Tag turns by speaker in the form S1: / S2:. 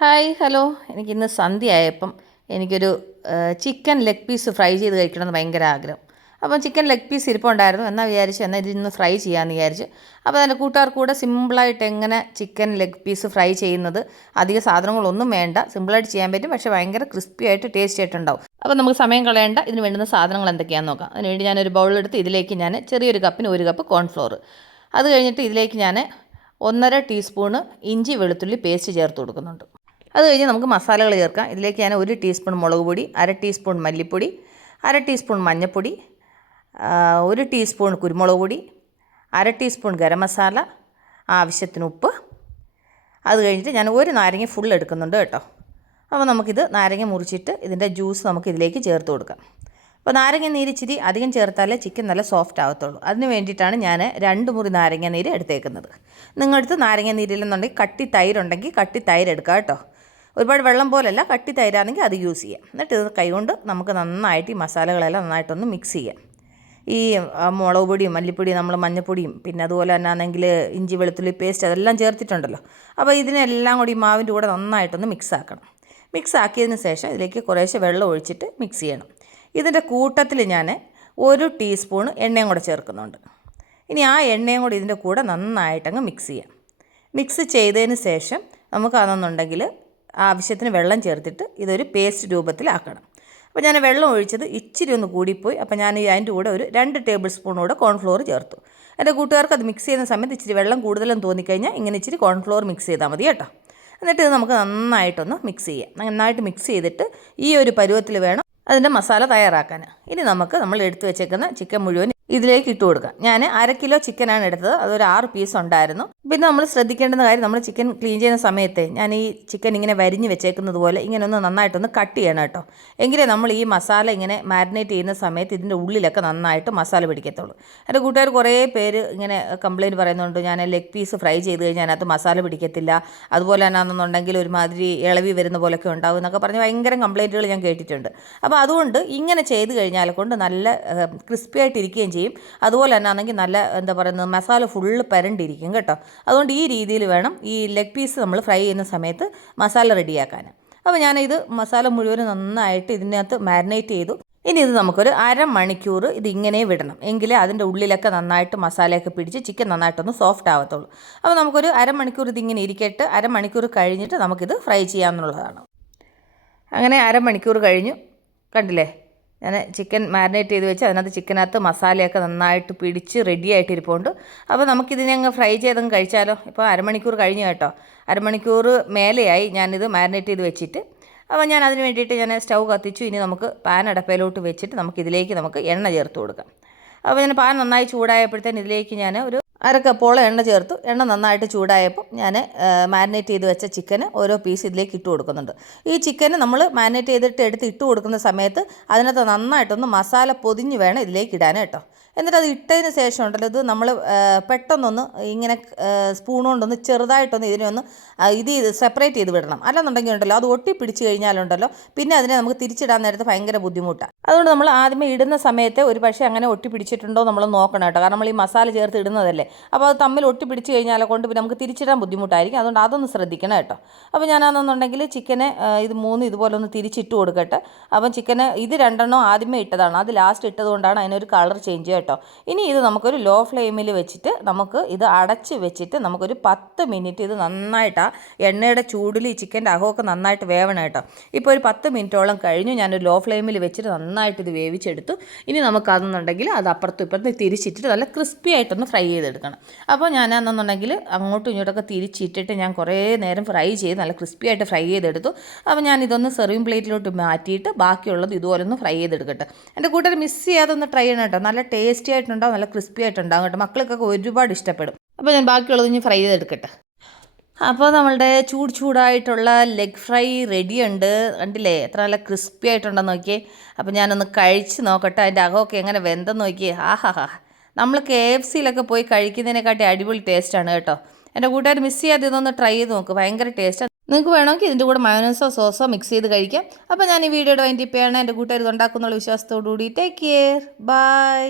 S1: Hi hello. എനിക്കിന്ന് സന്ധ്യയായപ്പം എനിക്കൊരു chicken leg piece fry ചെയ്ത് കഴിക്കണമെന്ന് ഭയങ്കര ആഗ്രഹം. അപ്പം ചിക്കൻ ലെഗ് പീസ് ഇരിപ്പുണ്ടായിരുന്നു. എന്നാൽ വിചാരിച്ചു എന്നാൽ ഇതിന്ന് ഫ്രൈ ചെയ്യാമെന്ന് വിചാരിച്ചു. അപ്പോൾ അതിന്റെ കൂട്ടുകാർ കൂടെ സിമ്പിളായിട്ട് എങ്ങനെ ചിക്കൻ ലെഗ് പീസ് ഫ്രൈ ചെയ്യുന്നത് അധിക സാധനങ്ങളൊന്നും വേണ്ട സിമ്പിളായിട്ട് ചെയ്യാൻ പറ്റും പക്ഷേ ഭയങ്കര ക്രിസ്പി ആയിട്ട് ടേസ്റ്റ് ആയിട്ടുണ്ടാവും. അപ്പോൾ നമുക്ക് സമയം കളയേണ്ട ഇതിന് വേണ്ടുന്ന സാധനങ്ങൾ എന്തൊക്കെയാണെന്ന് നോക്കാം. അതിനുവേണ്ടി ഞാനൊരു ബൗളെടുത്ത് ഇതിലേക്ക് ഞാൻ ചെറിയൊരു കപ്പിന് ഒരു കപ്പ് കോൺഫ്ലോർ അത് കഴിഞ്ഞിട്ട് ഇതിലേക്ക് ഞാൻ ഒന്നര ടീസ്പൂണ് ഇഞ്ചി വെളുത്തുള്ളി പേസ്റ്റ് ചേർത്ത് കൊടുക്കുന്നുണ്ട്. അത് കഴിഞ്ഞ് നമുക്ക് മസാലകൾ ചേർക്കാം. ഇതിലേക്ക് ഞാൻ ഒരു ടീസ്പൂൺ മുളക് പൊടി അര ടീസ്പൂൺ മല്ലിപ്പൊടി അര ടീസ്പൂൺ മഞ്ഞൾപ്പൊടി ഒരു ടീസ്പൂൺ കുരുമുളക് പൊടി അര ടീസ്പൂൺ ഗരം മസാല ആവശ്യത്തിന് ഉപ്പ്. അത് കഴിഞ്ഞിട്ട് ഞാൻ ഒരു നാരങ്ങ ഫുൾ എടുക്കുന്നുണ്ട് കേട്ടോ. അപ്പോൾ നമുക്കിത് നാരങ്ങ മുറിച്ചിട്ട് ഇതിന്റെ ജ്യൂസ് നമുക്ക് ഇതിലേക്ക് ചേർത്ത് കൊടുക്കാം. അപ്പോൾ നാരങ്ങ നീര് ഇച്ചിരി അധികം ചേർത്താലേ ചിക്കൻ നല്ല സോഫ്റ്റ് ആകത്തുള്ളൂ അതിന് വേണ്ടിയിട്ടാണ് ഞാൻ രണ്ട് മുറി നാരങ്ങ നീര് എടുത്തേക്കുന്നത്. നിങ്ങളടുത്ത് നാരങ്ങ നീരിലെന്നുണ്ടെങ്കിൽ കട്ടി തൈരുണ്ടെങ്കിൽ കട്ടി തൈര് എടുക്കുക കേട്ടോ. ഒരുപാട് വെള്ളം പോലല്ല കട്ടി തൈരാണെങ്കിൽ അത് യൂസ് ചെയ്യാം. എന്നിട്ട് ഇത് കൈകൊണ്ട് നമുക്ക് നന്നായിട്ട് ഈ മസാലകളെല്ലാം നന്നായിട്ടൊന്ന് മിക്സ് ചെയ്യാം. ഈ മുളക് പൊടിയും മല്ലിപ്പൊടിയും നമ്മൾ മഞ്ഞപ്പൊടിയും പിന്നെ അതുപോലെ തന്നെ ആണെങ്കിൽ ഇഞ്ചി വെളുത്തുള്ളി പേസ്റ്റ് അതെല്ലാം ചേർത്തിട്ടുണ്ടല്ലോ. അപ്പോൾ ഇതിനെല്ലാം കൂടി മാവിന്റെ കൂടെ നന്നായിട്ടൊന്ന് മിക്സ് ആക്കണം. മിക്സ് ആക്കിയതിന് ശേഷം ഇതിലേക്ക് കുറേശ്ശെ വെള്ളം ഒഴിച്ചിട്ട് മിക്സ് ചെയ്യണം. ഇതിന്റെ കൂട്ടത്തിൽ ഞാൻ ഒരു ടീസ്പൂൺ എണ്ണയും കൂടെ ചേർക്കുന്നുണ്ട്. ഇനി ആ എണ്ണയും കൂടി ഇതിന്റെ കൂടെ നന്നായിട്ടങ്ങ് മിക്സ് ചെയ്യാം. മിക്സ് ചെയ്തതിന് ശേഷം നമുക്കതെന്നുണ്ടെങ്കിൽ ആവശ്യത്തിന് വെള്ളം ചേർത്തിട്ട് ഇതൊരു പേസ്റ്റ് രൂപത്തിലാക്കണം. അപ്പോൾ ഞാൻ വെള്ളം ഒഴിച്ചത് ഇച്ചിരി ഒന്ന് കൂടിപ്പോയി. അപ്പോൾ ഞാൻ അതിന്റെ കൂടെ ഒരു രണ്ട് ടേബിൾ സ്പൂണോടെ കോൺഫ്ലോർ ചേർത്തു. എന്റെ കൂട്ടുകാർക്ക് അത് മിക്സ് ചെയ്യുന്ന സമയത്ത് ഇച്ചിരി വെള്ളം കൂടുതലും തോന്നിക്കഴിഞ്ഞാൽ ഇങ്ങനെ ഇച്ചിരി കോൺഫ്ലോർ മിക്സ് ചെയ്താൽ മതി കേട്ടോ. എന്നിട്ട് ഇത് നമുക്ക് നന്നായിട്ടൊന്ന് മിക്സ് ചെയ്യാം. നന്നായിട്ട് മിക്സ് ചെയ്തിട്ട് ഈ ഒരു പരുവത്തിൽ വേണം അതിന്റെ മസാല തയ്യാറാക്കാൻ. ഇനി നമുക്ക് നമ്മൾ എടുത്തു വെച്ചേക്കുന്ന ചിക്കൻ മുഴുവൻ ഇതിലേക്ക് ഇട്ട് കൊടുക്കുക. ഞാൻ അര കിലോ ചിക്കനാണ് എടുത്തത്. അതൊരു ആറ് പീസ് ഉണ്ടായിരുന്നു. പിന്നെ നമ്മൾ ശ്രദ്ധിക്കേണ്ടുന്ന കാര്യം നമ്മൾ ചിക്കൻ ക്ലീൻ ചെയ്യുന്ന സമയത്ത് ഞാൻ ഈ ചിക്കൻ ഇങ്ങനെ വരിഞ്ഞ് വെച്ചേക്കുന്നത് പോലെ ഇങ്ങനെ ഒന്ന് നന്നായിട്ടൊന്ന് കട്ട് ചെയ്യണം കേട്ടോ. എങ്കിലേ നമ്മൾ ഈ മസാല ഇങ്ങനെ മാരിനേറ്റ് ചെയ്യുന്ന സമയത്ത് ഇതിന്റെ ഉള്ളിലൊക്കെ നന്നായിട്ട് മസാല പിടിക്കത്തുള്ളൂ. എന്റെ കൂട്ടുകാർ കുറേ പേര് ഇങ്ങനെ കംപ്ലയിന്റ് പറയുന്നുണ്ട്. ഞാൻ ലെഗ് പീസ് ഫ്രൈ ചെയ്ത് കഴിഞ്ഞാൽ അതിനകത്ത് മസാല പിടിക്കത്തില്ല. അതുപോലെ തന്നെ ആണെന്നുണ്ടെങ്കിൽ ഒരുമാതിരി ഇളവി വരുന്ന പോലെയൊക്കെ ഉണ്ടാവും എന്നൊക്കെ പറഞ്ഞ് ഭയങ്കര കംപ്ലയിന്റുകൾ ഞാൻ കേട്ടിട്ടുണ്ട്. അപ്പോൾ അതുകൊണ്ട് ഇങ്ങനെ ചെയ്ത് കഴിഞ്ഞാൽ കൊണ്ട് നല്ല ക്രിസ്പി ആയിട്ടിരിക്കുകയും ചെയ്യും. അതുപോലെ തന്നെ ആണെങ്കിൽ നല്ല എന്താ പറയുന്നത് മസാല ഫുള്ള് പരണ്ടിരിക്കും കേട്ടോ. അതുകൊണ്ട് ഈ രീതിയിൽ വേണം ഈ ലെഗ് പീസ് നമ്മൾ ഫ്രൈ ചെയ്യുന്ന സമയത്ത് മസാല റെഡിയാക്കാൻ അപ്പോൾ ഞാനിത് മസാല മുഴുവൻ നന്നായിട്ട് ഇതിനകത്ത് മാരിനേറ്റ് ചെയ്തു. ഇനി ഇത് നമുക്കൊരു അരമണിക്കൂർ ഇത് ഇങ്ങനെ വിടണം. എങ്കിലേ അതിന്റെ ഉള്ളിലൊക്കെ നന്നായിട്ട് മസാലയൊക്കെ പിടിച്ച് ചിക്കൻ നന്നായിട്ടൊന്ന് സോഫ്റ്റ് ആവത്തുള്ളൂ. അപ്പോൾ നമുക്കൊരു അരമണിക്കൂർ ഇതിങ്ങനെ ഇരിക്കട്ട്. അരമണിക്കൂർ കഴിഞ്ഞിട്ട് നമുക്കിത് ഫ്രൈ ചെയ്യാമെന്നുള്ളതാണ്. അങ്ങനെ അരമണിക്കൂർ കഴിഞ്ഞു. കണ്ടില്ലേ? ഞാൻ ചിക്കൻ മാരിനേറ്റ് ചെയ്ത് വെച്ച് അതിനകത്ത് ചിക്കനകത്ത് മസാലയൊക്കെ നന്നായിട്ട് പിടിച്ച് റെഡി ആയിട്ട് ഇരിപ്പുണ്ട് അപ്പോൾ നമുക്കിതിനെ അങ്ങ് ഫ്രൈ ചെയ്തങ്ങ് കഴിച്ചാലോ? ഇപ്പോൾ അരമണിക്കൂർ കഴിഞ്ഞു കേട്ടോ. അരമണിക്കൂർ മേലെയായി ഞാനിത് മാരിനേറ്റ് ചെയ്ത് വെച്ചിട്ട്. അപ്പോൾ ഞാൻ അതിന് വേണ്ടിയിട്ട് ഞാൻ സ്റ്റൗ കത്തിച്ചു. ഇനി നമുക്ക് പാൻ അടപ്പയിലോട്ട് വെച്ചിട്ട് നമുക്കിതിലേക്ക് നമുക്ക് എണ്ണ ചേർത്ത് കൊടുക്കാം. അപ്പോൾ ഞാൻ പാൻ നന്നായി ചൂടായപ്പോഴത്തേന് ഇതിലേക്ക് ഞാൻ ഒരു അര കപ്പോളം എണ്ണ ചേർത്തു. എണ്ണ നന്നായിട്ട് ചൂടായപ്പോൾ ഞാൻ മാരിനേറ്റ് ചെയ്ത് വെച്ച ചിക്കന് ഓരോ പീസ് ഇതിലേക്ക് ഇട്ട് കൊടുക്കുന്നുണ്ട്. ഈ ചിക്കന് നമ്മൾ മാരിനേറ്റ് ചെയ്തിട്ട് എടുത്ത് ഇട്ട് കൊടുക്കുന്ന സമയത്ത് അതിനകത്ത് നന്നായിട്ടൊന്ന് മസാല പൊതിഞ്ഞ് വേണം ഇതിലേക്ക് ഇടാൻ കേട്ടോ. എന്നിട്ട് അത് ഇട്ടതിന് ശേഷം ഉണ്ടല്ലോ ഇത് നമ്മൾ പെട്ടെന്നൊന്ന് ഇങ്ങനെ സ്പൂൺ കൊണ്ടൊന്ന് ചെറുതായിട്ടൊന്ന് ഇതിനെ ഒന്ന് ഇത് സെപ്പറേറ്റ് ചെയ്ത് വിടണം. അല്ലെന്നുണ്ടെങ്കിൽ ഉണ്ടല്ലോ അത് ഒട്ടി പിടിച്ച് കഴിഞ്ഞാലുണ്ടല്ലോ പിന്നെ അതിനെ നമുക്ക് തിരിച്ചിടാൻ നേരത്ത് ഭയങ്കര ബുദ്ധിമുട്ടാണ് അതുകൊണ്ട് നമ്മൾ ആദ്യമേ ഇടുന്ന സമയത്ത് ഒരു പക്ഷേ അങ്ങനെ ഒട്ടി പിടിച്ചിട്ടുണ്ടോ നമ്മൾ നോക്കണം കേട്ടോ. കാരണം നമ്മൾ ഈ മസാല ചേർത്ത് ഇടുന്നതല്ലേ? അപ്പോൾ അത് തമ്മിൽ ഒട്ടി പിടിച്ച് കഴിഞ്ഞാൽ കൊണ്ട് പിന്നെ നമുക്ക് തിരിച്ചിടാൻ ബുദ്ധിമുട്ടായിരിക്കും. അതുകൊണ്ട് അതൊന്ന് ശ്രദ്ധിക്കണം കേട്ടോ. അപ്പോൾ ഞാനാണെന്നുണ്ടെങ്കിൽ ചിക്കനെ ഇത് മൂന്ന് ഇതുപോലെ ഒന്ന് തിരിച്ചിട്ട് കൊടുക്കട്ടെ. അപ്പം ചിക്കന് ഇത് രണ്ടെണ്ണം ആദ്യമേ ഇട്ടതാണ്. അത് ലാസ്റ്റ് ഇട്ടതുകൊണ്ടാണ് അതിനൊരു കളർ ചേഞ്ച് കേട്ടോ. ഇനി ഇത് നമുക്കൊരു ലോ ഫ്ലെയിമിൽ വെച്ചിട്ട് നമുക്ക് ഇത് അടച്ച് വെച്ചിട്ട് നമുക്കൊരു പത്ത് മിനിറ്റ് ഇത് നന്നായിട്ട് ആ എണ്ണയുടെ ചൂടിൽ ഈ ചിക്കന്റെ അകമൊക്കെ നന്നായിട്ട് വേവണം കേട്ടോ. ഇപ്പോൾ ഒരു പത്ത് മിനിറ്റോളം കഴിഞ്ഞു. ഞാനൊരു ലോ ഫ്ലെയിമിൽ വെച്ചിട്ട് നന്നായിട്ട് ഇത് വേവിച്ചെടുത്തു. ഇനി നമുക്കതെന്നുണ്ടെങ്കിൽ അത് അപ്പുറത്തും ഇപ്പുറത്തും തിരിച്ചിട്ട് നല്ല ക്രിസ്പി ആയിട്ടൊന്ന് ഫ്രൈ ചെയ്തെടുക്കണം അപ്പോൾ ഞാനാണെന്നുണ്ടെങ്കിൽ അങ്ങോട്ടും ഇങ്ങോട്ടൊക്കെ തിരിച്ചിട്ടിട്ട് ഞാൻ കുറേ നേരം ഫ്രൈ ചെയ്ത് നല്ല ക്രിസ്പി ആയിട്ട് ഫ്രൈ ചെയ്തെടുത്തു. അപ്പോൾ ഞാൻ ഇതൊന്ന് സെർവിങ് പ്ലേറ്റിലോട്ട് മാറ്റിയിട്ട് ബാക്കിയുള്ളത് ഇതുപോലെ ഒന്ന് ഫ്രൈ ചെയ്തെടുക്കട്ടെ. എന്റെ കൂട്ടർ മിസ് ചെയ്യാതെ ഒന്ന് ട്രൈ ചെയ്യണം കേട്ടോ. നല്ല ടേസ്റ്റി ആയിട്ടുണ്ടാവും നല്ല ക്രിസ്പി ആയിട്ടുണ്ടാവും കേട്ടോ. മക്കൾക്കൊക്കെ ഒരുപാട് ഇഷ്ടപ്പെടും. അപ്പോൾ ഞാൻ ബാക്കിയുള്ളത് ഇനി ഫ്രൈ ചെയ്തെടുക്കട്ടെ. അപ്പോൾ നമ്മളുടെ ചൂട് ചൂടായിട്ടുള്ള ലെഗ് ഫ്രൈ റെഡിയുണ്ട് കണ്ടില്ലേ? എത്ര നല്ല ക്രിസ്പി ആയിട്ടുണ്ടെന്ന് നോക്കിയേ. അപ്പോൾ ഞാനൊന്ന് കഴിച്ച് നോക്കട്ടെ. അതിന്റെ അകമൊക്കെ എങ്ങനെ വെന്തെന്ന് നോക്കിയേ. ആഹാ ഹാ നമ്മൾ കെ എഫ് സിയിലൊക്കെ പോയി കഴിക്കുന്നതിനെക്കാട്ടി അടിപൊളി ടേസ്റ്റാണ് കേട്ടോ. എന്റെ കൂട്ടുകാർ മിസ് ചെയ്യാതെ ഇതൊന്ന് ട്രൈ ചെയ്ത് നോക്ക് ഭയങ്കര ടേസ്റ്റാണ് നിങ്ങൾക്ക് വേണമെങ്കിൽ ഇതിന്റെ കൂടെ മയോനൈസോ സോസോ മിക്സ് ചെയ്ത് കഴിക്കാം. അപ്പോൾ ഞാൻ ഈ വീഡിയോയുടെ വൈൻഡിപ്പ് ചെയ്യണം. എന്റെ കൂട്ടുകാർ ഇത് ഉണ്ടാക്കുന്നുള്ള വിശ്വാസത്തോടു കൂടി ടേക്ക് കെയർ ബൈ